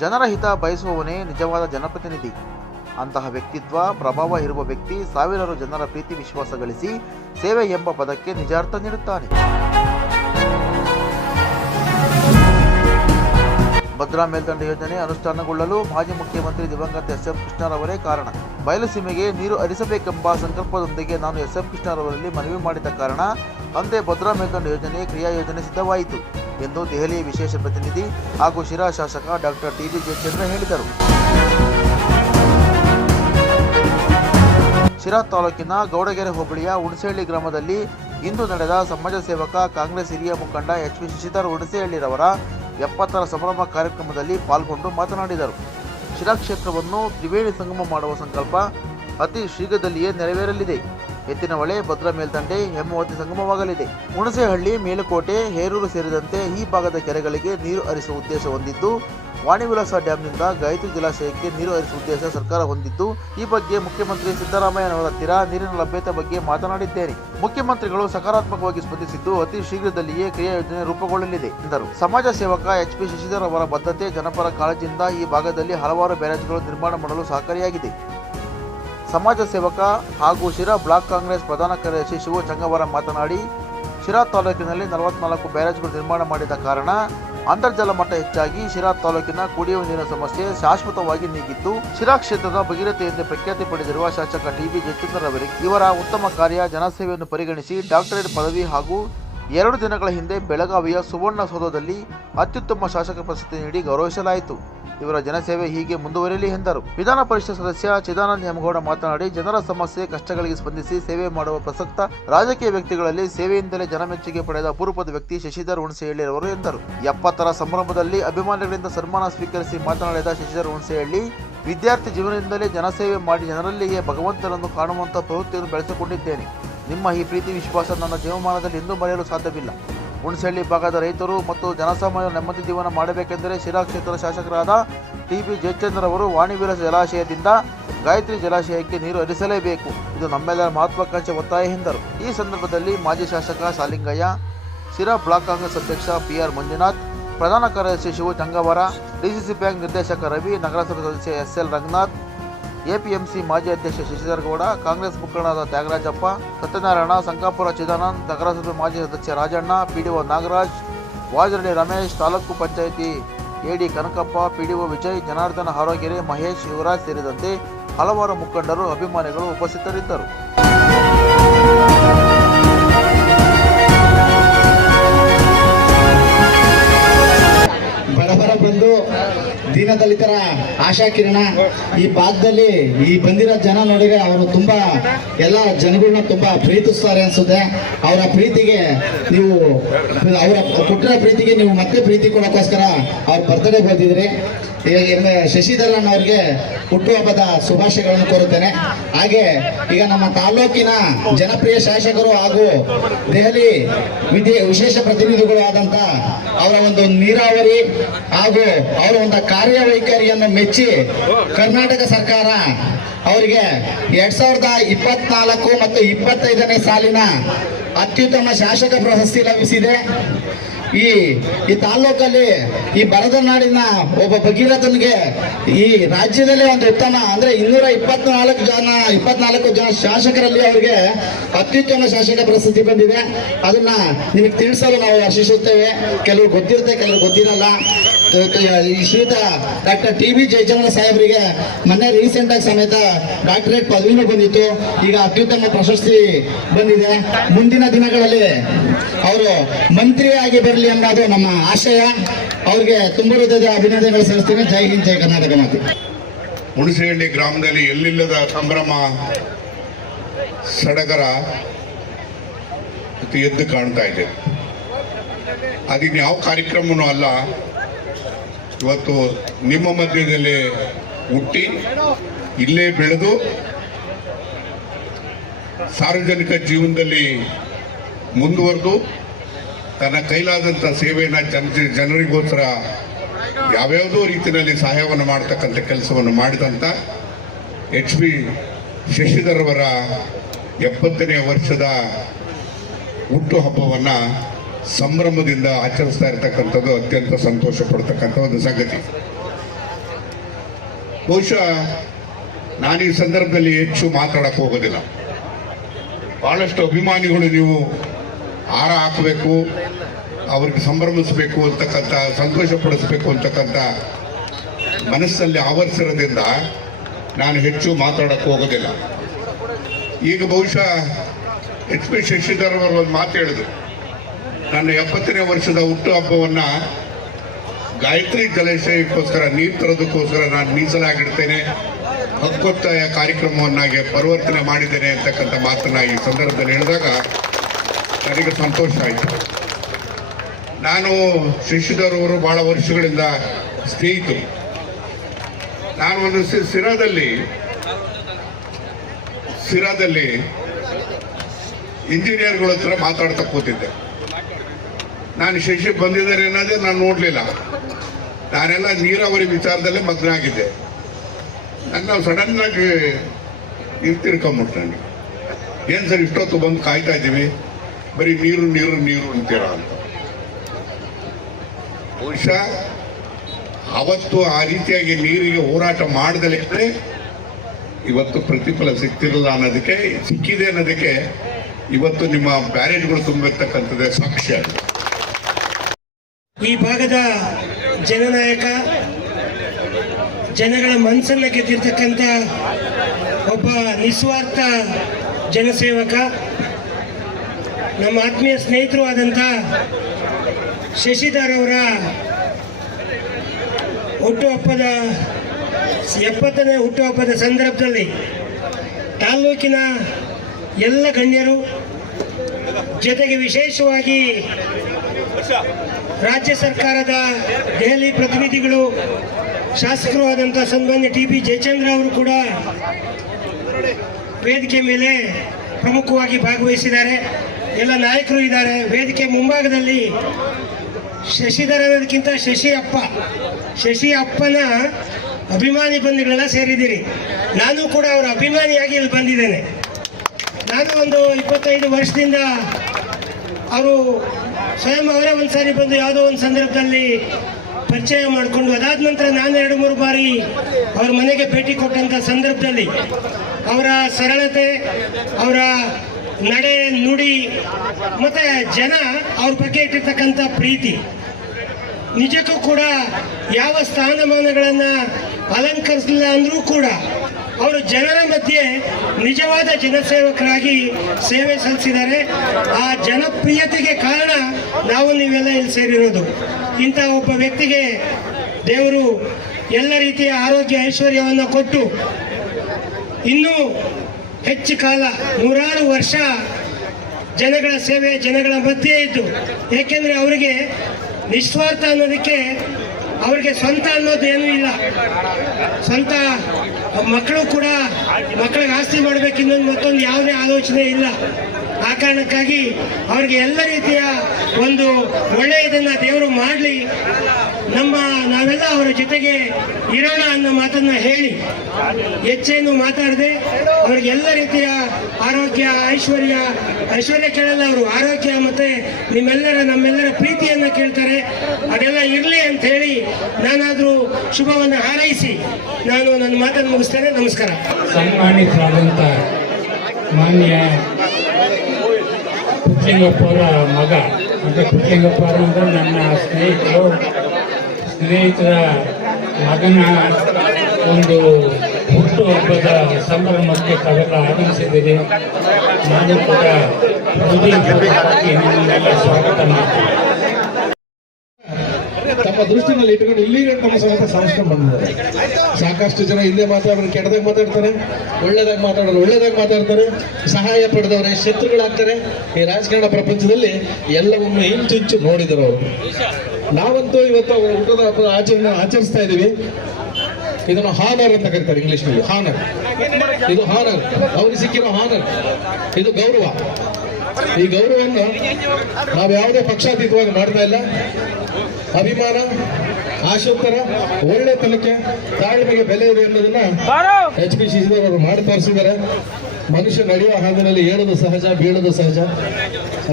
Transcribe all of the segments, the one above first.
ಜನರ ಹಿತ ಬಯಸುವವನೇ ನಿಜವಾದ ಜನಪ್ರತಿನಿಧಿ. ಅಂತಹ ವ್ಯಕ್ತಿತ್ವ, ಪ್ರಭಾವ ಇರುವ ವ್ಯಕ್ತಿ ಸಾವಿರಾರು ಜನರ ಪ್ರೀತಿ ವಿಶ್ವಾಸ ಗಳಿಸಿ ಸೇವೆ ಎಂಬ ಪದಕ್ಕೆ ನಿಜಾರ್ಥ ನೀಡುತ್ತಾನೆ. ಭದ್ರಾ ಮೇಲ್ದಂಡೆ ಯೋಜನೆ ಅನುಷ್ಠಾನಗೊಳ್ಳಲು ಮಾಜಿ ಮುಖ್ಯಮಂತ್ರಿ ದಿವಂಗತ ಎಸ್ ಎಂ ಕೃಷ್ಣರವರೇ ಕಾರಣ. ಬಯಲುಸೀಮೆಗೆ ನೀರು ಹರಿಸಬೇಕೆಂಬ ಸಂಕಲ್ಪದೊಂದಿಗೆ ನಾನು ಎಸ್ ಎಂ ಕೃಷ್ಣರವರಲ್ಲಿ ಮನವಿ ಮಾಡಿದ ಕಾರಣ ಅಂದೇ ಭದ್ರಾ ಮೇಲ್ದಂಡೆ ಯೋಜನೆ ಕ್ರಿಯಾ ಯೋಜನೆ ಸಿದ್ಧವಾಯಿತು. ಎಂದು ದೆಹಲಿ ವಿಶೇಷ ಪ್ರತಿನಿಧಿ ಹಾಗೂ ಶಿರಾ ಶಾಸಕ ಡಾಕ್ಟರ್ ಟಿ ಬಿ ಜಯಚಂದ್ರ ಹೇಳಿದರು. ಶಿರಾ ತಾಲೂಕಿನ ಗೌಡಗೆರೆ ಹೋಬಳಿಯ ಹುಣಸೇಹಳ್ಳಿ ಗ್ರಾಮದಲ್ಲಿ ಇಂದು ನಡೆದ ಸಮಾಜ ಸೇವಕ ಕಾಂಗ್ರೆಸ್ ಹಿರಿಯ ಮುಖಂಡ ಎಚ್ ಪಿ ಶಶಿಧರ್ ಹುಣಸೇಹಳ್ಳಿರವರ ಎಪ್ಪತ್ತರ ಸಂಭ್ರಮ ಕಾರ್ಯಕ್ರಮದಲ್ಲಿ ಪಾಲ್ಗೊಂಡು ಮಾತನಾಡಿದರು. ಶಿರಾ ಕ್ಷೇತ್ರವನ್ನು ತ್ರಿವೇಣಿ ಸಂಗಮ ಮಾಡುವ ಸಂಕಲ್ಪ ಅತಿ ಶೀಘ್ರದಲ್ಲಿಯೇ ನೆರವೇರಲಿದೆ. ಎತ್ತಿನಹೊಳೆ ಭದ್ರಾ ಮೇಲ್ದಂಡೆ ಹೇಮಾವತಿ ಸಂಗಮವಾಗಲಿದೆ. ಹುಣಸೆಹಳ್ಳಿ, ಮೇಲುಕೋಟೆ, ಹೇರೂರು ಸೇರಿದಂತೆ ಈ ಭಾಗದ ಕೆರೆಗಳಿಗೆ ನೀರು ಹರಿಸುವ ಉದ್ದೇಶ ಹೊಂದಿದ್ದು, ವಾಣಿವಿಲಾಸ ಡ್ಯಾಂನಿಂದ ಗಾಯತ್ರಿ ಜಲಾಶಯಕ್ಕೆ ನೀರು ಹರಿಸುವ ಉದ್ದೇಶ ಸರ್ಕಾರ ಹೊಂದಿದ್ದು, ಈ ಬಗ್ಗೆ ಮುಖ್ಯಮಂತ್ರಿ ಸಿದ್ದರಾಮಯ್ಯನವರ ಹತ್ತಿರ ನೀರಿನ ಲಭ್ಯತೆ ಬಗ್ಗೆ ಮಾತನಾಡಿದ್ದೇನೆ. ಮುಖ್ಯಮಂತ್ರಿಗಳು ಸಕಾರಾತ್ಮಕವಾಗಿ ಸ್ಪಂದಿಸಿದ್ದು, ಅತಿ ಶೀಘ್ರದಲ್ಲಿಯೇ ಕ್ರಿಯಾ ಯೋಜನೆ ರೂಪುಗೊಳ್ಳಲಿದೆ, ಎಂದರು. ಸಮಾಜ ಸೇವಕ ಎಚ್ ಪಿ ಶಶಿಧರ್ ಅವರ ಬದ್ಧತೆ, ಜನಪರ ಕಾಳಜಿಯಿಂದ ಈ ಭಾಗದಲ್ಲಿ ಹಲವಾರು ಬ್ಯಾರೇಜ್ಗಳು ನಿರ್ಮಾಣ ಮಾಡಲು ಸಹಕಾರಿಯಾಗಿದೆ. ಸಮಾಜ ಸೇವಕ ಹಾಗೂ ಶಿರಾ ಬ್ಲಾಕ್ ಕಾಂಗ್ರೆಸ್ ಪ್ರಧಾನ ಕಾರ್ಯದರ್ಶಿ ಶಿವ ಚಂಗವರ ಮಾತನಾಡಿ, ಶಿರಾ ತಾಲೂಕಿನಲ್ಲಿ ನಲವತ್ನಾಲ್ಕು ಬ್ಯಾರೇಜ್ಗಳು ನಿರ್ಮಾಣ ಮಾಡಿದ ಕಾರಣ ಅಂತರ್ಜಲ ಮಟ್ಟ ಹೆಚ್ಚಾಗಿ ಶಿರಾ ತಾಲೂಕಿನ ಕುಡಿಯುವ ನೀರಿನ ಸಮಸ್ಯೆ ಶಾಶ್ವತವಾಗಿ ನೀಗಿದ್ದು, ಶಿರಾ ಕ್ಷೇತ್ರದ ಭಗೀರಥೆಯೆಂದೇ ಪ್ರಖ್ಯಾತಿ ಪಡೆದಿರುವ ಶಾಸಕ ಟಿ ಬಿ ಜಯಚಂದ್ರ ಅವರಿಗೆ ಇವರ ಉತ್ತಮ ಕಾರ್ಯ ಜನಸೇವೆಯನ್ನು ಪರಿಗಣಿಸಿ ಡಾಕ್ಟರೇಟ್ ಪದವಿ ಹಾಗೂ ಎರಡು ದಿನಗಳ ಹಿಂದೆ ಬೆಳಗಾವಿಯ ಸುವರ್ಣ ಸೌಧದಲ್ಲಿ ಅತ್ಯುತ್ತಮ ಶಾಸಕ ಪ್ರಶಸ್ತಿ ನೀಡಿ ಗೌರವಿಸಲಾಯಿತು. ಇವರ ಜನಸೇವೆ ಹೀಗೆ ಮುಂದುವರಿಯಲಿ ಎಂದರು. ವಿಧಾನ ಪರಿಷತ್ ಸದಸ್ಯ ಚಿದಾನಂದ ಹೆಮಗೌಡ ಮಾತನಾಡಿ, ಜನರ ಸಮಸ್ಯೆ, ಕಷ್ಟಗಳಿಗೆ ಸ್ಪಂದಿಸಿ ಸೇವೆ ಮಾಡುವ ಪ್ರಸಕ್ತ ರಾಜಕೀಯ ವ್ಯಕ್ತಿಗಳಲ್ಲಿ ಸೇವೆಯಿಂದಲೇ ಜನಮೆಚ್ಚುಗೆ ಪಡೆದ ಅಪರೂಪದ ವ್ಯಕ್ತಿ ಶಶಿಧರ್ ಹುಣಸೆಹಳ್ಳಿ ಅವರು ಎಂದರು. ಎಪ್ಪತ್ತರ ಸಂಭ್ರಮದಲ್ಲಿ ಅಭಿಮಾನಿಗಳಿಂದ ಸನ್ಮಾನ ಸ್ವೀಕರಿಸಿ ಮಾತನಾಡಿದ ಶಶಿಧರ್ ಹುಣಸೆಹಳ್ಳಿ, ವಿದ್ಯಾರ್ಥಿ ಜೀವನದಿಂದಲೇ ಜನಸೇವೆ ಮಾಡಿ ಜನರಲ್ಲಿಯೇ ಭಗವಂತನನ್ನು ಕಾಣುವಂಥ ಪ್ರವೃತ್ತಿಯನ್ನು ಬೆಳೆಸಿಕೊಂಡಿದ್ದೇನೆ. ನಿಮ್ಮ ಈ ಪ್ರೀತಿ ವಿಶ್ವಾಸ ನನ್ನ ಜೀವಮಾನದಲ್ಲಿ ಎಂದೂ ಮರೆಯಲು ಸಾಧ್ಯವಿಲ್ಲ. ಹುಣಸಹಳ್ಳಿ ಭಾಗದ ರೈತರು ಮತ್ತು ಜನಸಾಮಾನ್ಯರು ನೆಮ್ಮದಿ ಜೀವನ ಮಾಡಬೇಕೆಂದರೆ ಶಿರಾ ಕ್ಷೇತ್ರದ ಶಾಸಕರಾದ ಟಿ ಬಿ ಜಯಚಂದ್ರ ಅವರು ವಾಣಿವೀರ ಜಲಾಶಯದಿಂದ ಗಾಯತ್ರಿ ಜಲಾಶಯಕ್ಕೆ ನೀರು ಹರಿಸಲೇಬೇಕು. ಇದು ನಮ್ಮೆಲ್ಲರ ಮಹತ್ವಾಕಾಂಕ್ಷೆ ಒತ್ತಾಯ ಎಂದರು. ಈ ಸಂದರ್ಭದಲ್ಲಿ ಮಾಜಿ ಶಾಸಕ ಸಾಲಿಂಗಯ್ಯ, ಶಿರಾ ಬ್ಲಾಕ್ ಕಾಂಗ್ರೆಸ್ ಅಧ್ಯಕ್ಷ ಪಿ ಆರ್ ಮಂಜುನಾಥ್, ಪ್ರಧಾನ ಕಾರ್ಯದರ್ಶಿ ಶಿವು ಚಂಗವರ ಡಿಸಿಸಿ ಬ್ಯಾಂಕ್ ನಿರ್ದೇಶಕ ರವಿ, ನಗರಸಭೆ ಸದಸ್ಯ ಎಸ್ ಎಲ್ ರಂಗನಾಥ್ ಎಪಿಎಂಸಿ ಮಾಜಿ ಅಧ್ಯಕ್ಷ ಶಶಿಧರ್ಗೌಡ, ಕಾಂಗ್ರೆಸ್ ಮುಖಂಡರಾದ ತ್ಯಾಗರಾಜಪ್ಪ, ಸತ್ಯನಾರಾಯಣ, ಸಂಕಾಪುರ ಚಿದಾನಂದ್, ನಗರಸಭೆ ಮಾಜಿ ಸದಸ್ಯ Rajanna, PDO Nagaraj, Vajarahalli Ramesh, taluk panchayat AD Kanakappa, PDO Vijay, Janardhana Harogere, Mahesh, Yuvaraj ಸೇರಿದಂತೆ ಹಲವಾರು ಮುಖಂಡರು ಅಭಿಮಾನಿಗಳು ಉಪಸ್ಥಿತರಿದ್ದರು. ಬರಬರ ಬಂದು ದೀನದಲಿತರ ಆಶಾ ಕಿರಣ ಈ ಭಾಗದಲ್ಲಿ ಈ ಬಂದಿರೋ ಜನ ನೋಡಿದ್ರೆ ಅವರು ತುಂಬಾ ಎಲ್ಲ ಜನಗಳನ್ನ ತುಂಬಾ ಪ್ರೀತಿಸ್ತಾರೆ ಅನ್ಸುತ್ತೆ. ಅವರ ಪ್ರೀತಿಗೆ ನೀವು ಅವರ ಕೊಟ್ಟಿರೋ ಪ್ರೀತಿಗೆ ನೀವು ಮತ್ತೆ ಪ್ರೀತಿ ಕೊಡೋಕ್ಕೋಸ್ಕರ ಅವ್ರ ಬರ್ತ್ಡೇ ಬಂದಿದ್ರಿ ಎ ಶಶಿಧರನ್ ಅವರಿಗೆ ಹುಟ್ಟುಹಬ್ಬದ ಶುಭಾಶಯಗಳನ್ನು ಕೋರುತ್ತೇನೆ. ಹಾಗೆ ಈಗ ನಮ್ಮ ತಾಲೂಕಿನ ಜನಪ್ರಿಯ ಶಾಸಕರು ಹಾಗೂ ದೆಹಲಿ ವಿಧಿ, ವಿಶೇಷ ಪ್ರತಿನಿಧಿಗಳು ಆದಂತ ಅವರ ಒಂದು ನೀರಾವರಿ ಹಾಗೂ ಅವರ ಒಂದು ಕಾರ್ಯವೈಖರಿಯನ್ನು ಮೆಚ್ಚಿ ಕರ್ನಾಟಕ ಸರ್ಕಾರ ಅವರಿಗೆ ಎರಡ್ ಸಾವಿರದ ಇಪ್ಪತ್ನಾಲ್ಕು ಮತ್ತು ಇಪ್ಪತ್ತೈದನೇ ಸಾಲಿನ ಅತ್ಯುತ್ತಮ ಶಾಸಕ ಪ್ರಶಸ್ತಿ ಲಭಿಸಿದೆ. ಈ ಈ ತಾಲೂಕಲ್ಲಿ ಈ ಬರದ ನಾಡಿನ ಒಬ್ಬ ಭಗೀರಥನಿಗೆ ಈ ರಾಜ್ಯದಲ್ಲೇ ಒಂದು ಉತ್ತಮ, ಅಂದ್ರೆ ಇನ್ನೂರ ಇಪ್ಪತ್ನಾಲ್ಕು ಜನ ಇಪ್ಪತ್ನಾಲ್ಕು ಜನ ಶಾಸಕರಲ್ಲಿ ಅವರಿಗೆ ಅತ್ಯುತ್ತಮ ಶಾಸಕ ಪ್ರಶಸ್ತಿ ಬಂದಿದೆ. ಅದನ್ನ ನಿಮಗೆ ತಿಳಿಸಲು ನಾವು ಆಶಿಸುತ್ತೇವೆ. ಕೆಲವು ಗೊತ್ತಿರುತ್ತೆ, ಕೆಲವ್ರು ಗೊತ್ತಿರಲ್ಲ. ಈ ಶ್ರೀತ ಡಾಕ್ಟರ್ ಟಿ ಬಿ ಜಯಚಂದ್ರ ಸಾಹೇಬರಿಗೆ ಮೊನ್ನೆ ರೀಸೆಂಟ್ ಆಗಿ ಸಮೇತ ಡಾಕ್ಟರೇಟ್ ಪದವಿನೂ ಬಂದಿತ್ತು. ಈಗ ಅತ್ಯುತ್ತಮ ಪ್ರಶಸ್ತಿ ಬಂದಿದೆ. ಮುಂದಿನ ದಿನಗಳಲ್ಲಿ ಅವರು ಮಂತ್ರಿಯಾಗಿ ಬರಲಿ ಅನ್ನೋದು ನಮ್ಮ ಆಶಯ. ಅವ್ರಿಗೆ ತುಂಬ ಹೃದಯದ ಅಭಿನಂದನೆಗಳು ಸಲ್ಲಿಸ್ತೀನಿ. ಜೈ ಹಿಂದ್, ಜೈ ಕರ್ನಾಟಕ ಮಾತು. ಹುಣಸೆಹಳ್ಳಿ ಗ್ರಾಮದಲ್ಲಿ ಎಲ್ಲಿಲ್ಲದ ಸಂಭ್ರಮ ಸಡಗರ ಎದ್ದು ಕಾಣ್ತಾ ಇದೆ. ಅದಿನ್ ಯಾವ ಕಾರ್ಯಕ್ರಮನೂ ಅಲ್ಲ ಇವತ್ತು ನಿಮ್ಮ ಮಧ್ಯದಲ್ಲಿ ಹುಟ್ಟಿ ಇಲ್ಲೇ ಬೆಳೆದು ಸಾರ್ವಜನಿಕ ಜೀವನದಲ್ಲಿ ಮುಂದುವರೆದು ತನ್ನ ಕೈಲಾದಂಥ ಸೇವೆಯನ್ನು ಜನ ಜನರಿಗೋಸ್ಕರ ಯಾವ್ಯಾವುದೋ ರೀತಿಯಲ್ಲಿ ಸಹಾಯವನ್ನು ಮಾಡ್ತಕ್ಕಂಥ ಕೆಲಸವನ್ನು ಮಾಡಿದಂಥ ಎಚ್ ಬಿ ಶಶಿಧರ್ ಅವರ ಎಪ್ಪತ್ತನೇ ವರ್ಷದ ಹುಟ್ಟುಹಬ್ಬವನ್ನು ಸಂಭ್ರಮದಿಂದ ಆಚರಿಸ್ತಾ ಇರತಕ್ಕಂಥದ್ದು ಅತ್ಯಂತ ಸಂತೋಷ ಪಡ್ತಕ್ಕಂಥ ಒಂದು ಸಂಗತಿ. ಬಹುಶಃ ನಾನು ಈ ಸಂದರ್ಭದಲ್ಲಿ ಹೆಚ್ಚು ಮಾತಾಡಕ್ ಹೋಗೋದಿಲ್ಲ. ಬಹಳಷ್ಟು ಅಭಿಮಾನಿಗಳು ನೀವು ಹಾರ ಹಾಕಬೇಕು, ಅವ್ರಿಗೆ ಸಂಭ್ರಮಿಸಬೇಕು ಅಂತಕ್ಕಂಥ ಸಂತೋಷ ಪಡಿಸ್ಬೇಕು ಅಂತಕ್ಕಂಥ ಮನಸ್ಸಲ್ಲಿ ಆವರಿಸಿರೋದ್ರಿಂದ ನಾನು ಹೆಚ್ಚು ಮಾತಾಡಕ್ಕೆ ಹೋಗೋದಿಲ್ಲ. ಈಗ ಬಹುಶಃ ಎಚ್ ಪಿ ಶಶಿಧರ್ ಅವರು ಒಂದು ಮಾತು ಹೇಳಿದ್ರು. ನನ್ನ ಎಪ್ಪತ್ತನೇ ವರ್ಷದ ಹುಟ್ಟುಹಬ್ಬವನ್ನು ಗಾಯತ್ರಿ ಜಲಾಶಯಕ್ಕೋಸ್ಕರ ನೀರು ತರೋದಕ್ಕೋಸ್ಕರ ನಾನು ಮೀಸಲಾಗಿಡ್ತೇನೆ. ಹಕ್ಕೊತ್ತಾಯ ಕಾರ್ಯಕ್ರಮವನ್ನಾಗಿ ಪರಿವರ್ತನೆ ಮಾಡಿದ್ದೇನೆ ಅಂತಕ್ಕಂಥ ಮಾತನ್ನು ಈ ಸಂದರ್ಭದಲ್ಲಿ ಹೇಳಿದಾಗ ನನಗೆ ಸಂತೋಷ ಆಯಿತು. ನಾನು ಶಶಿಧರ್ ಅವರು ಬಹಳ ವರ್ಷಗಳಿಂದ ಸ್ನೇಹಿತರು. ನಾನು ಒಂದು ಸಿರಾದಲ್ಲಿ ಸಿರಾದಲ್ಲಿ ಇಂಜಿನಿಯರ್ಗಳ ಹತ್ರ ಮಾತಾಡ್ತಾ ಕೂತಿದ್ದೆ. ನಾನು ಶಶಿ ಬಂದಿದ್ದಾರೆ ಅನ್ನೋದೇ ನಾನು ನೋಡಲಿಲ್ಲ. ನಾನೆಲ್ಲ ನೀರಾವರಿ ವಿಚಾರದಲ್ಲೇ ಮಗ್ನ ಆಗಿದ್ದೆ ನನ್ನ ಸಡನ್ ಆಗಿ ನಿಂತಿರ್ಕೊಂಬಿಟ್ಟು ನನಗೆ ಏನು ಸರ್ ಇಷ್ಟೊತ್ತು ಬಂದು ಕಾಯ್ತಾ ಇದ್ದೀವಿ? ಬರೀ ನೀರು ನೀರು ನೀರು ಅಂತೀರ ಅಂತ. ಬಹುಶಃ ಅವತ್ತು ಆ ರೀತಿಯಾಗಿ ನೀರಿಗೆ ಹೋರಾಟ ಮಾಡದಲ್ಲೇ ಇದ್ರೆ ಇವತ್ತು ಪ್ರತಿಫಲ ಸಿಗ್ತಿರಲಿಲ್ಲ ಅನ್ನೋದಕ್ಕೆ, ಸಿಕ್ಕಿದೆ ಅನ್ನೋದಕ್ಕೆ ಇವತ್ತು ನಿಮ್ಮ ಬ್ಯಾರೇಜ್ಗಳು ತುಂಬಿರ್ತಕ್ಕಂಥದ್ದೇ ಸಾಕ್ಷಿ ಅದು. ಈ ಭಾಗದ ಜನನಾಯಕ, ಜನಗಳ ಮನಸ್ಸನ್ನು ಗೆದ್ದಿರ್ತಕ್ಕಂಥ ಒಬ್ಬ ನಿಸ್ವಾರ್ಥ ಜನಸೇವಕ, ನಮ್ಮ ಆತ್ಮೀಯ ಸ್ನೇಹಿತರು ಆದಂಥ ಶಶಿಧರ್ ಅವರ ಹುಟ್ಟುಹಬ್ಬದ ಎಪ್ಪತ್ತನೇ ಹುಟ್ಟುಹಬ್ಬದ ಸಂದರ್ಭದಲ್ಲಿ ತಾಲ್ಲೂಕಿನ ಎಲ್ಲ ಗಣ್ಯರು ಜೊತೆಗೆ ವಿಶೇಷವಾಗಿ ರಾಜ್ಯ ಸರ್ಕಾರದ ದೆಹಲಿ ಪ್ರತಿನಿಧಿಗಳು ಶಾಸಕರು ಆದಂಥ ಸನ್ಮಾನ್ಯ ಟಿ ಪಿ ಜಯಚಂದ್ರ ಅವರು ಕೂಡ ವೇದಿಕೆ ಮೇಲೆ ಪ್ರಮುಖವಾಗಿ ಭಾಗವಹಿಸಿದ್ದಾರೆ. ಎಲ್ಲ ನಾಯಕರು ಇದ್ದಾರೆ. ವೇದಿಕೆ ಮುಂಭಾಗದಲ್ಲಿ ಶಶಿಧರ್ ಅನ್ನೋದಕ್ಕಿಂತ ಶಶಿ ಅಪ್ಪ ಶಶಿ ಅಪ್ಪನ ಅಭಿಮಾನಿ ಬಂಧುಗಳೆಲ್ಲ ಸೇರಿದ್ದೀರಿ. ನಾನು ಕೂಡ ಅವರ ಅಭಿಮಾನಿಯಾಗಿ ಇಲ್ಲಿ ಬಂದಿದ್ದೇನೆ. ನಾನು ಒಂದು ಇಪ್ಪತ್ತೈದು ವರ್ಷದಿಂದ ಅವರು ಸ್ವಯಂ ಅವರೇ ಒಂದ್ಸಾರಿ ಬಂದು ಯಾವುದೋ ಒಂದು ಸಂದರ್ಭದಲ್ಲಿ ಪರಿಚಯ ಮಾಡಿಕೊಂಡು, ಅದಾದ ನಂತರ ನಾನು ಎರಡು ಮೂರು ಬಾರಿ ಅವ್ರ ಮನೆಗೆ ಭೇಟಿ ಕೊಟ್ಟಂಥ ಸಂದರ್ಭದಲ್ಲಿ ಅವರ ಸರಳತೆ, ಅವರ ನಡೆ ನುಡಿ, ಮತ್ತು ಜನ ಅವ್ರ ಬಗ್ಗೆ ಇಟ್ಟಿರ್ತಕ್ಕಂಥ ಪ್ರೀತಿ. ನಿಜಕ್ಕೂ ಕೂಡ ಯಾವ ಸ್ಥಾನಮಾನಗಳನ್ನು ಅಲಂಕರಿಸಲಿಲ್ಲ ಅಂದರೂ ಕೂಡ ಅವರು ಜನರ ಮಧ್ಯೆ ನಿಜವಾದ ಜನಸೇವಕರಾಗಿ ಸೇವೆ ಸಲ್ಲಿಸಿದ್ದಾರೆ. ಆ ಜನಪ್ರಿಯತೆಗೆ ಕಾರಣ ನಾವು ನೀವೆಲ್ಲ ಇಲ್ಲಿ ಸೇರಿರೋದು. ಇಂಥ ಒಬ್ಬ ವ್ಯಕ್ತಿಗೆ ದೇವರು ಎಲ್ಲ ರೀತಿಯ ಆರೋಗ್ಯ ಐಶ್ವರ್ಯವನ್ನು ಕೊಟ್ಟು ಇನ್ನೂ ಹೆಚ್ಚು ಕಾಲ ನೂರಾರು ವರ್ಷ ಜನಗಳ ಸೇವೆ ಜನಗಳ ಮಧ್ಯೆ ಇದ್ದು, ಏಕೆಂದರೆ ಅವರಿಗೆ ನಿಸ್ವಾರ್ಥ ಅನ್ನೋದಕ್ಕೆ ಅವರಿಗೆ ಸ್ವಂತ ಅನ್ನೋದೇನೂ ಇಲ್ಲ. ಸ್ವಂತ ಮಕ್ಕಳು ಕೂಡ ಮಕ್ಕಳಿಗೆ ಆಸ್ತಿ ಮಾಡಬೇಕು, ಇನ್ನೊಂದು ಮತ್ತೊಂದು ಯಾವುದೇ ಆಲೋಚನೆ ಇಲ್ಲ. ಆ ಕಾರಣಕ್ಕಾಗಿ ಅವ್ರಿಗೆ ಎಲ್ಲ ರೀತಿಯ ಒಂದು ಒಳ್ಳೆಯದನ್ನು ದೇವರು ಮಾಡಲಿ, ನಮ್ಮ ನಾವೆಲ್ಲ ಅವರ ಜೊತೆಗೆ ಇರೋಣ ಅನ್ನೋ ಮಾತನ್ನ ಹೇಳಿ. ಹೆಚ್ಚೇನು ಮಾತಾಡದೆ ಅವ್ರಿಗೆ ಎಲ್ಲ ರೀತಿಯ ಆರೋಗ್ಯ, ಐಶ್ವರ್ಯ ಐಶ್ವರ್ಯ ಕೇಳಲ್ಲ ಅವರು, ಆರೋಗ್ಯ ಮತ್ತೆ ನಿಮ್ಮೆಲ್ಲರ, ನಮ್ಮೆಲ್ಲರ ಪ್ರೀತಿಯನ್ನ ಕೇಳ್ತಾರೆ ಅದೆಲ್ಲ ಇರಲಿ ಅಂತ ಹೇಳಿ ನಾನಾದರೂ ಶುಭವನ್ನು ಹಾರೈಸಿ ನಾನು ನನ್ನ ಮಾತನ್ನು ಮುಗಿಸ್ತೇನೆ. ನಮಸ್ಕಾರ. ಸನ್ಮಾನಿತರಾದಂಥ ಮಾನ್ಯ ಪುಚ್ಚಲಿಂಗಪ್ಪವರ ಮಗ. ಅಂದರೆ ಪುಚ್ಚಲಿಂಗಪ್ಪ ಅವರಿಂದ ನನ್ನ ಸ್ನೇಹಿತರು, ಸ್ನೇಹಿತರ ಮಗನ ಒಂದು ಹುಟ್ಟುಹಬ್ಬದ ಸಂಭ್ರಮಕ್ಕೆ ತಾವೆಲ್ಲ ಆಗಮಿಸಿದ್ದೀರಿ. ನಾನು ಕೂಡ ಸ್ವಾಗತ ಮಾಡ್ತೀನಿ. ತಮ್ಮ ದೃಷ್ಟಿನಲ್ಲಿ ಇಟ್ಕೊಂಡು ಇಲ್ಲಿ ತಮ್ಮ ಸಮೇತ ಸಾಧಿಸ್ಕೊಂಡು ಬಂದಿದ್ದಾರೆ. ಸಾಕಷ್ಟು ಜನ ಹಿಂದೆ ಮಾತಾಡೋರು, ಕೆಟ್ಟದಾಗ ಮಾತಾಡ್ತಾರೆ, ಒಳ್ಳೇದಾಗಿ ಮಾತಾಡೋರು, ಒಳ್ಳೇದಾಗಿ ಮಾತಾಡ್ತಾರೆ, ಸಹಾಯ ಪಡೆದವರೇ, ಶತ್ರುಗಳಾಗ್ತಾರೆ. ಈ ರಾಜಕಾರಣ ಪ್ರಪಂಚದಲ್ಲಿ ಎಲ್ಲವನ್ನು ಇಂಚು ಇಂಚು ನೋಡಿದರು ಅವರು. ನಾವಂತೂ ಇವತ್ತು ಅವರ ಹಬ್ಬದ ಆಚರಣೆ ಆಚರಿಸ್ತಾ ಇದ್ದೀವಿ ಇದನ್ನು ಹಾನರ್ ಅಂತ ಕರೀತಾರೆ ಇಂಗ್ಲಿಷ್ನಲ್ಲಿ ಹಾನರ್ ಇದು ಹಾನರ್ ಅವ್ರಿಗೆ ಸಿಕ್ಕಿರೋ ಹಾನರ್ ಇದು ಗೌರವ. ಈ ಗೌರವವನ್ನು ನಾವು ಯಾವುದೇ ಪಕ್ಷಾತೀತವಾಗಿ ಮಾಡ್ತಾ ಇಲ್ಲ. ಅಭಿಮಾನ ಆಶೋತ್ತರ ಒಳ್ಳೆತನಕ್ಕೆ ತಾಳ್ಮೆಗೆ ಬೆಲೆ ಇದೆ ಅನ್ನೋದನ್ನ ಎಚ್ ಪಿ ಅವರು ಮಾಡಿ ತೋರಿಸಿದ್ದಾರೆ. ಮನುಷ್ಯ ನಡೆಯುವ ಹಾದಿನಲ್ಲಿ ಏಳೋದು ಸಹಜ ಬೀಳೋದು ಸಹಜ.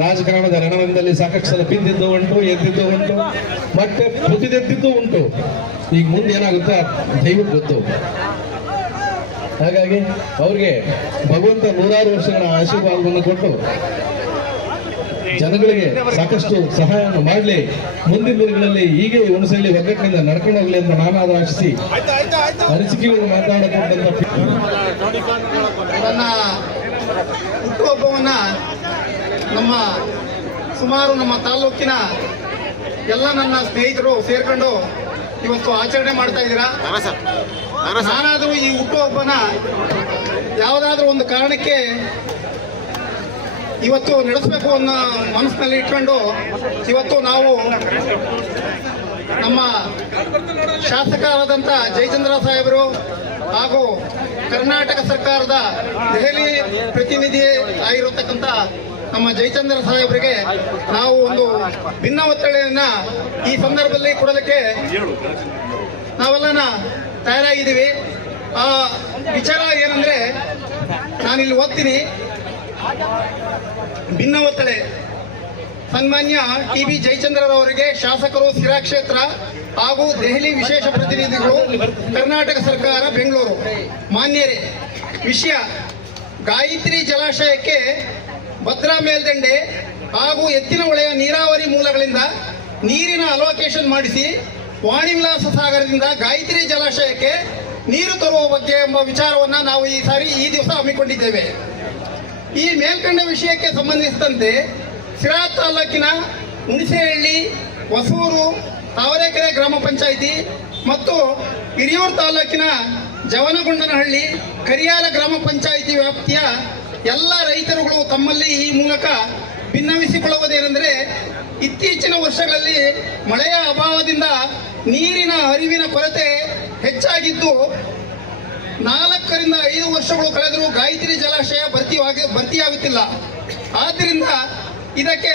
ರಾಜಕಾರಣದ ರಣರಂಗದಲ್ಲಿ ಸಾಕಷ್ಟು ಸಲ ಬಿದ್ದಿದ್ದು ಉಂಟು ಎದ್ದಿದ್ದು ಉಂಟು ಮತ್ತೆ ಪುಟಿದೆದ್ದಿದ್ದು ಉಂಟು. ಈಗ ಮುಂದೆ ಏನಾಗುತ್ತೆ ದೈವಕ್ಕೆ ಗೊತ್ತು. ಹಾಗಾಗಿ ಅವ್ರಿಗೆ ಭಗವಂತ ನೂರಾರು ವರ್ಷಗಳ ಆಶೀರ್ವಾದವನ್ನು ಕೊಟ್ಟು ಜನಗಳಿಗೆ ಸಾಕಷ್ಟು ಸಹಾಯವನ್ನು ಮಾಡಲಿ. ಮುಂದಿನ ದಿನಗಳಲ್ಲಿ ಹೀಗೆ ಹುಣಸಳ್ಳಿ ಒಗ್ಗಟ್ಟಿನಿಂದ ನಡ್ಕೊಂಡು ಹೋಗಲಿ ಅಂತ ನಾನಾದ್ರೂ ಆಶಿಸಿ. ಅನಿಸಿಕೆಗಳನ್ನು ಮಾತನಾಡಕೊಂಡಂತ ನನ್ನ ಹುಟ್ಟುಹಬ್ಬವನ್ನ ನಮ್ಮ ಸುಮಾರು ನಮ್ಮ ತಾಲೂಕಿನ ಎಲ್ಲ ನನ್ನ ಸ್ನೇಹಿತರು ಸೇರ್ಕೊಂಡು ಇವತ್ತು ಆಚರಣೆ ಮಾಡ್ತಾ ಇದ್ದೀರಾ? ನಾನಾದರೂ ಈ ಹುಟ್ಟುಹಬ್ಬನ ಯಾವುದಾದ್ರೂ ಒಂದು ಕಾರಣಕ್ಕೆ ಇವತ್ತು ನಡೆಸಬೇಕು ಅನ್ನೋ ಮನಸ್ಸಿನಲ್ಲಿ ಇಟ್ಕೊಂಡು ಇವತ್ತು ನಾವು ನಮ್ಮ ಶಾಸಕರಾದಂಥ ಜಯಚಂದ್ರ ಸಾಹೇಬರು ಹಾಗೂ ಕರ್ನಾಟಕ ಸರ್ಕಾರದ ದೆಹಲಿ ಪ್ರತಿನಿಧಿ ಆಗಿರತಕ್ಕಂಥ ನಮ್ಮ ಜಯಚಂದ್ರ ಸಾಹೇಬರಿಗೆ ನಾವು ಒಂದು ಭಿನ್ನ ಒತ್ತಡೆಯನ್ನ ಈ ಸಂದರ್ಭದಲ್ಲಿ ಕೊಡಲಿಕ್ಕೆ ನಾವೆಲ್ಲನ ತಯಾರಾಗಿದ್ದೀವಿ. ಆ ವಿಚಾರ ಏನಂದ್ರೆ ನಾನಿಲ್ಲಿ ಓದ್ತೀನಿ. ಭಿನ್ನ ಒತ್ತಡೆ ಸನ್ಮಾನ್ಯ ಟಿ ಬಿ ಜಯಚಂದ್ರರವರಿಗೆ ಶಾಸಕರು ಸಿರಾ ಕ್ಷೇತ್ರ ಹಾಗೂ ದೆಹಲಿ ವಿಶೇಷ ಪ್ರತಿನಿಧಿಗಳು, ಕರ್ನಾಟಕ ಸರ್ಕಾರ, ಬೆಂಗಳೂರು. ಮಾನ್ಯರೇ, ವಿಷಯ. ಗಾಯತ್ರಿ ಜಲಾಶಯಕ್ಕೆ ಭದ್ರಾ ಮೇಲ್ದಂಡೆ ಹಾಗೂ ಎತ್ತಿನ ಹೊಳೆಯ ನೀರಾವರಿ ಮೂಲಗಳಿಂದ ನೀರಿನ ಅಲೋಕೇಶನ್ ಮಾಡಿಸಿ, ವಾಣಿವಿಲಾಸ ಸಾಗರದಿಂದ ಗಾಯತ್ರಿ ಜಲಾಶಯಕ್ಕೆ ನೀರು ತರುವ ಬಗ್ಗೆ ಎಂಬ ವಿಚಾರವನ್ನು ನಾವು ಈ ಸಾರಿ ಈ ದಿವಸ ಹಮ್ಮಿಕೊಂಡಿದ್ದೇವೆ. ಈ ಮೇಲ್ಕಂಡ ವಿಷಯಕ್ಕೆ ಸಂಬಂಧಿಸಿದಂತೆ ಸಿರಾ ತಾಲೂಕಿನ ಹುಣಸೇಹಳ್ಳಿ, ಹೊಸೂರು, ತಾವರೆಕೆರೆ ಗ್ರಾಮ ಪಂಚಾಯಿತಿ ಮತ್ತು ಹಿರಿಯೂರು ತಾಲೂಕಿನ ಜವನಗೊಂಡನಹಳ್ಳಿ ಕರಿಯಾಲ ಗ್ರಾಮ ಪಂಚಾಯಿತಿ ವ್ಯಾಪ್ತಿಯ ಎಲ್ಲ ರೈತರುಗಳು ತಮ್ಮಲ್ಲಿ ಈ ಮೂಲಕ ಭಿನ್ನವಿಸಿಕೊಳ್ಳುವುದೇನೆಂದರೆ ಇತ್ತೀಚಿನ ವರ್ಷಗಳಲ್ಲಿ ಮಳೆಯ ಅಭಾವದಿಂದ ನೀರಿನ ಹರಿವಿನ ಕೊರತೆ ಹೆಚ್ಚಾಗಿದ್ದು ನಾಲ್ಕರಿಂದ ಐದು ವರ್ಷಗಳು ಕಳೆದರೂ ಗಾಯತ್ರಿ ಜಲಾಶಯ ಭರ್ತಿಯಾಗಿ ಭರ್ತಿಯಾಗುತ್ತಿಲ್ಲ. ಆದ್ದರಿಂದ ಇದಕ್ಕೆ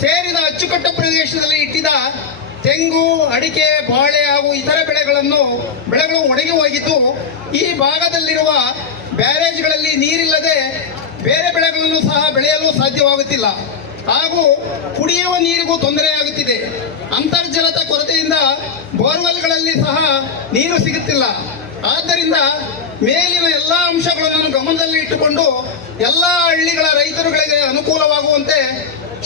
ಸೇರಿದ ಅಚ್ಚುಕಟ್ಟು ಪ್ರದೇಶದಲ್ಲಿ ಇಟ್ಟಿದ್ದ ತೆಂಗು, ಅಡಿಕೆ, ಬಾಳೆ ಹಾಗೂ ಇತರ ಬೆಳೆಗಳನ್ನು ಬೆಳೆಗಳು ಒಣಗಿ ಹೋಗಿದ್ದು ಈ ಭಾಗದಲ್ಲಿರುವ ಬ್ಯಾರೇಜ್ಗಳಲ್ಲಿ ನೀರಿಲ್ಲದೆ ಬೇರೆ ಬೆಳೆಗಳನ್ನು ಸಹ ಬೆಳೆಯಲು ಸಾಧ್ಯವಾಗುತ್ತಿಲ್ಲ. ಹಾಗೂ ಕುಡಿಯುವ ನೀರಿಗೂ ತೊಂದರೆಯಾಗುತ್ತಿದೆ ಅಂತರ್ಜಲದ ಕೊರತೆಯಿಂದ ಬೋರ್ವೆಲ್ಗಳಲ್ಲಿ ಸಹ ನೀರು ಸಿಗುತ್ತಿಲ್ಲ. ಆದ್ದರಿಂದ ಮೇಲಿನ ಎಲ್ಲ ಅಂಶಗಳನ್ನು ಗಮನದಲ್ಲಿ ಇಟ್ಟುಕೊಂಡು ಎಲ್ಲ ಹಳ್ಳಿಗಳ ರೈತರುಗಳಿಗೆ ಅನುಕೂಲವಾಗುವಂತೆ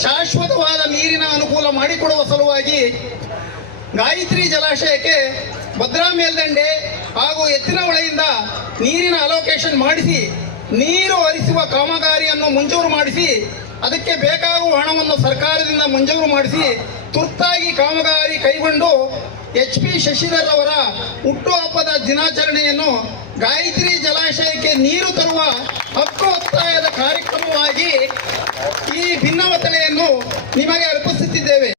ಶಾಶ್ವತವಾದ ನೀರಿನ ಅನುಕೂಲ ಮಾಡಿಕೊಡುವ ಸಲುವಾಗಿ ಗಾಯತ್ರಿ ಜಲಾಶಯಕ್ಕೆ ಭದ್ರಾ ಮೇಲ್ದಂಡೆ ಹಾಗೂ ಎತ್ತಿನ ಹೊಳೆಯಿಂದ ನೀರಿನ ಅಲೋಕೇಶನ್ ಮಾಡಿಸಿ, ನೀರು ಹರಿಸುವ ಕಾಮಗಾರಿಯನ್ನು ಮಂಜೂರು ಮಾಡಿಸಿ, ಅದಕ್ಕೆ ಬೇಕಾಗುವ ಹಣವನ್ನು ಸರ್ಕಾರದಿಂದ ಮಂಜೂರು ಮಾಡಿಸಿ, ತುರ್ತಾಗಿ ಕಾಮಗಾರಿ ಕೈಗೊಂಡು ಎಚ್ ಪಿ ಶಶಿಧರ್ ಅವರ ಹುಟ್ಟುಹಬ್ಬದ ದಿನಾಚರಣೆಯನ್ನು ಗಾಯತ್ರಿ ಜಲಾಶಯಕ್ಕೆ ನೀರು ತರುವ ಹಕ್ಕು ಒತ್ತಾಯದ ಕಾರ್ಯಕ್ರಮವಾಗಿ ಈ ಭಿನ್ನವತನೆಯನ್ನು ನಿಮಗೆ ಅರ್ಪಿಸುತ್ತಿದ್ದೇವೆ.